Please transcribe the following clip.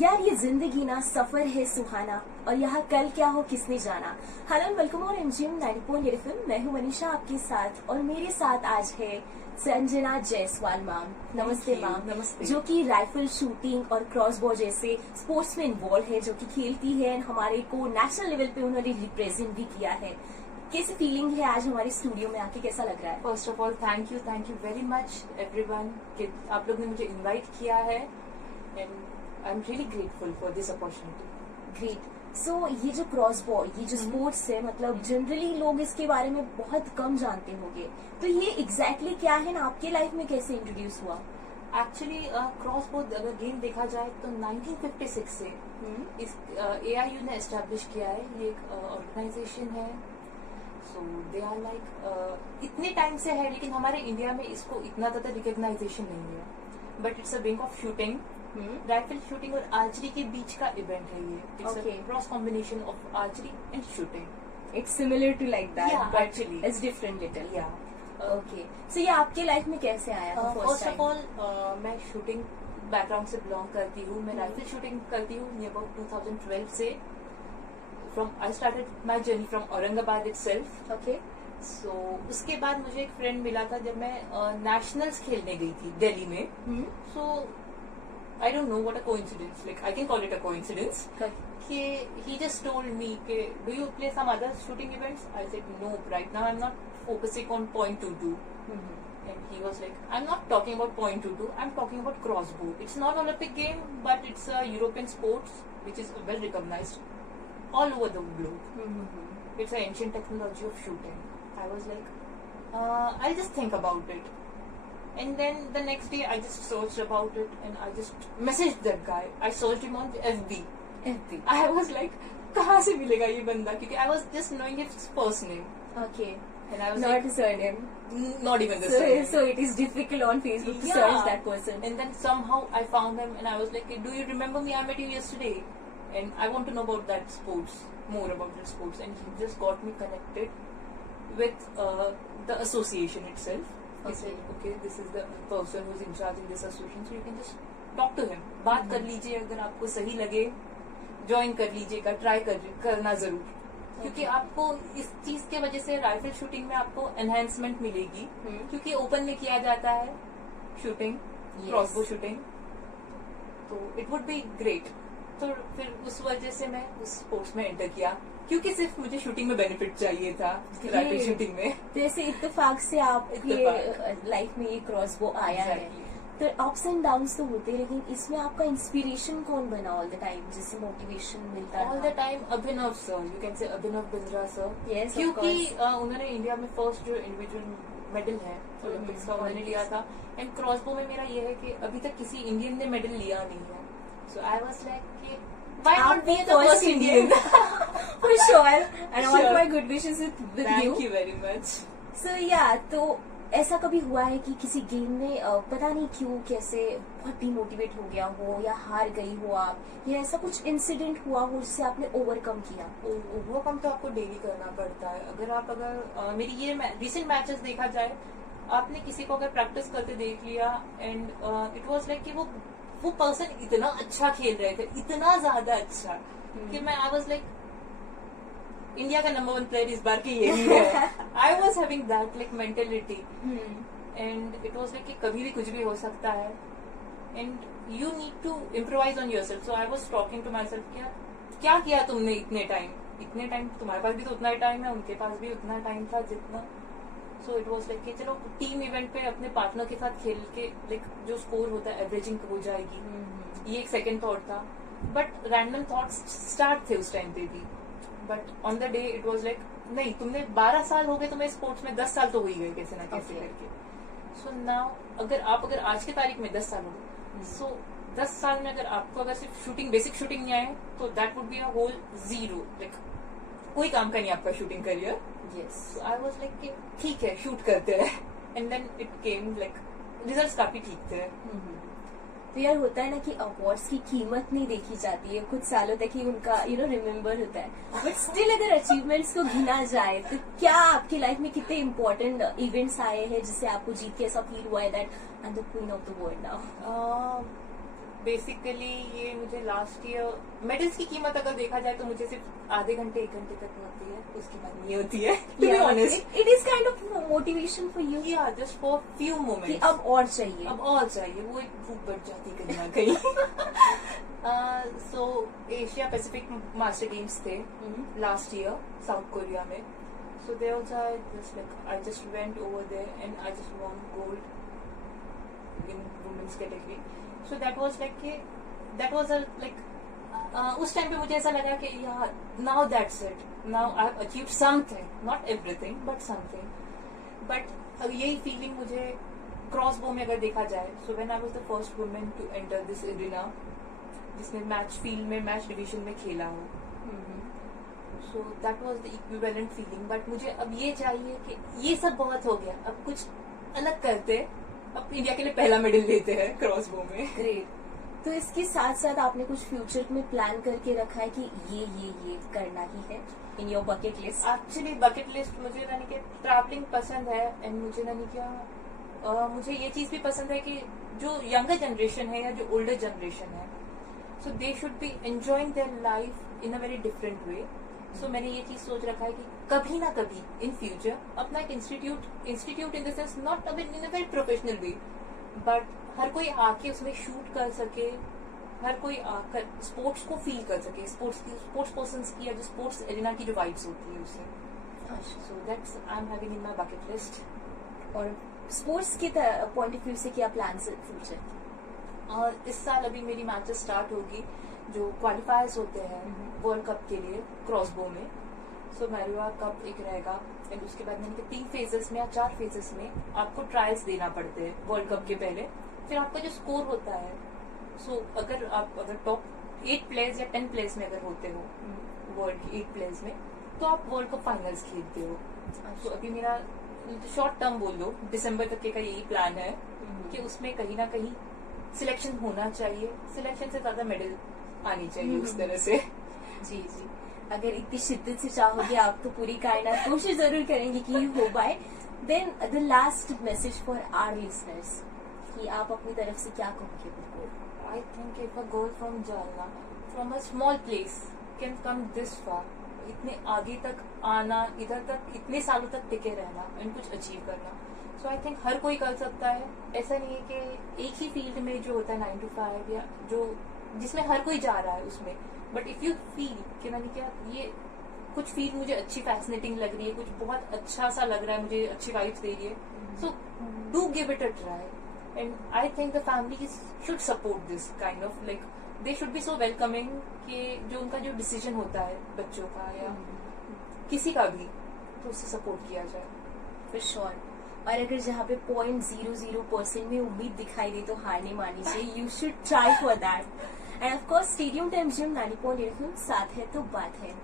यार ये जिंदगी ना सफर है सुहाना और यहाँ कल क्या हो किसने जाना। Hello welcome on MGM 90.8 FM. मैं हूँ मनीषा आपके साथ और मेरे साथ आज है संजना जायसवाल मैम। नमस्ते मैम। नमस्ते। जो कि राइफल शूटिंग और क्रॉसबो जैसे स्पोर्ट्स में इन्वॉल्व है, जो कि खेलती है। हमारे को नेशनल लेवल पे उन्होंने रिप्रेजेंट भी किया है। कैसी फीलिंग है आज हमारे स्टूडियो में आके, कैसा लग रहा है? First of all thank you very much everyone कि आप लोग ने मुझे इनवाइट किया है and I am really grateful for this opportunity. Great. So ये जो क्रॉसबो, ये जो स्पोर्ट्स है, मतलब जनरली लोग इसके बारे में बहुत कम जानते होंगे, तो ये एग्जैक्टली क्या है ना, आपके लाइफ में कैसे इंट्रोड्यूस हुआ? एक्चुअली क्रॉसबो अगर गेम देखा जाए तो 1956 से इस AIU ने एस्टेब्लिश किया है। ये एक ऑर्गेनाइजेशन है। सो दे आर लाइक इतने टाइम से है, लेकिन हमारे इंडिया में इसको इतना ज्यादा रिकॉग्नाइजेशन नहीं है। But it's a wing of shooting, rifle shooting और आर्चरी के बीच का इवेंट है ये। It's a cross combination of archery and shooting. It's similar to like that, Yeah, but actually. It's different little. Yeah okay, so ये आपके life में कैसे आया था? फर्स्ट ऑफ ऑल मैं शूटिंग बैकग्राउंड से बिलोंग करती हूँ। मैं राइफल शूटिंग करती हूँ नियर अबाउट 2012 से। I started my journey from Aurangabad itself. Okay. So उसके बाद मुझे एक फ्रेंड मिला था जब मैं नेशनल्स खेलने गई थी दिल्ली में। So I don't know what a coincidence, like I can call it a coincidence, कि he just told me कि do you play some other shooting events? I said no, right now I'm not focusing on .22. And he was like, I'm not talking about .22, I'm talking about crossbow. It's not Olympic game, but it's a European sports which is well recognized all over the globe. It's an ancient technology of shooting. I was like, I'll just think about it. And then the next day I just searched about it and I just messaged that guy. I searched him on FB. I was like, कहाँ से मिलेगा ये बंदा? क्योंकि I was just knowing his first name. Okay. And I was Not like, the surname. not even the surname. So it is difficult on Facebook to Yeah. search that person. And then somehow I found him and I was like, do you remember me? I met you yesterday. And I want to know about that sports, more about that sports. And he just got me connected with the association itself. He said, okay, this is the person who's in charge in this association, so you can just talk to him. बात कर लीजिए, अगर आपको सही लगे join कर लीजिएगा, try करना जरूर। क्योंकि आपको इस चीज के वजह से राइफल शूटिंग में आपको एनहेंसमेंट मिलेगी, क्योंकि ओपन में किया जाता है शूटिंग, क्रॉसबो शूटिंग, तो इट वुड बी ग्रेट। तो फिर उस वजह से मैं उस स्पोर्ट्स में एंटर किया, क्योंकि सिर्फ मुझे शूटिंग में बेनिफिट चाहिए था राइफल शूटिंग में। जैसे इत्तेफाक से आपके लाइफ में ये क्रॉसबो आया है, तो अप्स एंड डाउन्स तो होते हैं, लेकिन इसमें आपका इंस्पिरेशन कौन बना ऑल द टाइम, जिससे मोटिवेशन मिलता है? All the time Abhinav sir, you can say Abhinav Bindra sir. Yes, of क्योंकि course. उन्होंने इंडिया में फर्स्ट जो इंडिविजुअल मेडल है ओलंपिक्स का उन्होंने लिया था। एंड क्रॉसबो में मेरा ये है कि अभी तक किसी इंडियन ने मेडल लिया नहीं है। So I was like, why not be the first Indian? For sure. And all my good wishes with you. Thank you very much. So yeah, तो ऐसा कभी हुआ है कि किसी गेम में पता नहीं क्यों कैसे बहुत डिमोटिवेट हो गया हो या हार गई हो आप, या ऐसा कुछ इंसिडेंट हुआ हो जिससे आपने ओवरकम किया? ओवरकम तो आपको डेली करना पड़ता है। अगर मेरी ये रिसेंट मैचेस देखा जाए, आपने किसी को अगर प्रैक्टिस करते देख लिया एंड इट वाज लाइक कि वो पर्सन इतना अच्छा खेल रहे थे, इतना ज्यादा अच्छा कि मैं आई वाज लाइक, इंडिया का नंबर 1 प्लेयर इस बार की यही है। I was having that like mentality and it was like कि कभी भी कुछ भी हो सकता है and you need to improvise on yourself. So I was talking to myself, क्या किया तुमने इतने टाइम तुम्हारे पास भी तो उतना ही टाइम है, उनके पास भी उतना टाइम था जितना। सो इट वॉज लाइक कि चलो टीम इवेंट पे अपने पार्टनर के साथ खेल के लाइक जो स्कोर होता है एवरेजिंग हो जाएगी। ये एक सेकेंड थॉट था, बट रैंडम थॉट्स स्टार्ट थे उस टाइम पे भी। But on the day it was like, नहीं, तुमने 12 साल हो गए तुम्हें स्पोर्ट्स में, 10 साल तो हो ही गए कैसे ना कैसे करके। सो नाउ अगर आज की तारीख में 10 साल हो गए, सो 10 साल में अगर सिर्फ शूटिंग, बेसिक शूटिंग नहीं आए, तो that would be a whole zero, like कोई काम का नहीं आपका shooting career. Yes. I was like ठीक है, शूट करते हैं। And then it came like results काफी ठीक थे। तो यार होता है ना कि अवार्ड्स की कीमत नहीं देखी जाती है, कुछ सालों तक ही उनका रिमेम्बर होता है, बट स्टिल अगर अचीवमेंट्स को गिना जाए तो क्या आपकी लाइफ में कितने इम्पोर्टेंट इवेंट्स आए हैं जिससे आपको जीत के ऐसा फील हुआ है that I am the queen of the world now? Basically ये मुझे लास्ट ईयर मेडल्स की कीमत अगर देखा जाए तो मुझे सिर्फ आधे घंटे 1 घंटे तक होती है, उसके बाद नहीं होती है। To be honest, it is kind of motivation for you. Yeah, just for few कि moments. अब और चाहिए। अब और चाहिए, वो एक भूख बढ़ जाती है कहीं ना कहीं। सो एशिया पैसिफिक मास्टर गेम्स थे लास्ट ईयर साउथ कोरिया में। So there also I just went over there and I just won gold in women's category. So that was उस टाइम पे मुझे ऐसा लगा कि यार now that's it, now I've achieved something, not everything but something. But यही feeling मुझे cross बो में अगर देखा जाए, so when I was the first woman to enter this arena, जिसमें मैच फील्ड में मैच डिवीजन में खेला हूँ, so that was the equivalent feeling. But मुझे अब ये चाहिए कि ये सब बहुत हो गया, अब कुछ अलग करते, अब इंडिया के लिए पहला मेडल लेते हैं क्रॉस बो में। ग्रेट। तो इसके साथ साथ आपने कुछ फ्यूचर में प्लान करके रखा है कि ये करना ही है in your bucket list? Actually bucket list मुझे यानी कि ट्रैवलिंग पसंद है, एंड मुझे यानी क्या मुझे ये चीज भी पसंद है कि जो यंगर जनरेशन है या जो ओल्डर जनरेशन है, so they should be enjoying their life in a very different way. So मैंने ये चीज सोच रखा है कि कभी ना कभी इन फ्यूचर अपना एक institute in the sense not in a very professional way, but हर कोई आके उसमें शूट कर सके, हर कोई आकर स्पोर्ट्स को फील कर सके, स्पोर्ट्स पर्सन्स की या जो स्पोर्ट्स एरिना की जो वाइब्स होती है उससे। So that's I am having in my bucket list. और स्पोर्ट्स के पॉइंट ऑफ व्यू से क्या प्लान है फ्यूचर? और इस साल अभी मेरी मैचेस स्टार्ट होगी, जो क्वालिफायर्स होते हैं वर्ल्ड कप के लिए क्रॉस बो में। सो मैरिवा कप एक रहेगा, एंड उसके बाद मैंने 3 फेजेस में या 4 फेजेस में आपको ट्रायल्स देना पड़ते हैं वर्ल्ड कप के पहले। फिर आपका जो स्कोर होता है, सो अगर टॉप 8 प्लेयर्स या 10 प्लेयर्स में अगर होते हो वर्ल्ड के 8 प्लेयर्स में, तो आप वर्ल्ड कप फाइनल्स खेलते हो। तो अभी मेरा शॉर्ट टर्म बोल दो, दिसंबर तक का यही प्लान है कि उसमें कहीं ना कहीं सिलेक्शन होना चाहिए, सिलेक्शन से ज्यादा मेडल आनी चाहिए उस तरह से। जी जी, अगर इतनी शिद्दत से चाहोगे आप तो पूरी कायनात कोशिश जरूर करेंगे कि ये हो पाए। Then the last message for our listeners, कि आप अपनी तरफ से क्या कहोगे उनको? I think if a girl from Jalna, from a small place, can come this far, इतने आगे तक आना, इधर तक इतने सालों तक टिके रहना एंड कुछ अचीव करना, सो आई थिंक हर कोई कर सकता है। ऐसा नहीं है कि एक ही फील्ड में जो होता है 9 to 5 या जो जिसमें हर कोई जा रहा है उसमें, बट इफ यू फील कि मैंने क्या ये कुछ फील्ड मुझे अच्छी फैसिनेटिंग लग रही है, कुछ बहुत अच्छा सा लग रहा है, मुझे अच्छी वाइब्स दे रही है, so do give it a try. And I think the families should support this kind of like they should be so welcoming कि जो उनका जो डिसीजन होता है बच्चों का या किसी का भी, तो उससे सपोर्ट किया जाए। For sure। और अगर जहाँ पे 0.00% में उम्मीद दिखाई दे तो हार नहीं माननी चाहिए। You should try for that। And of course, stay tuned to MGM 90.8 साथ है तो बात है।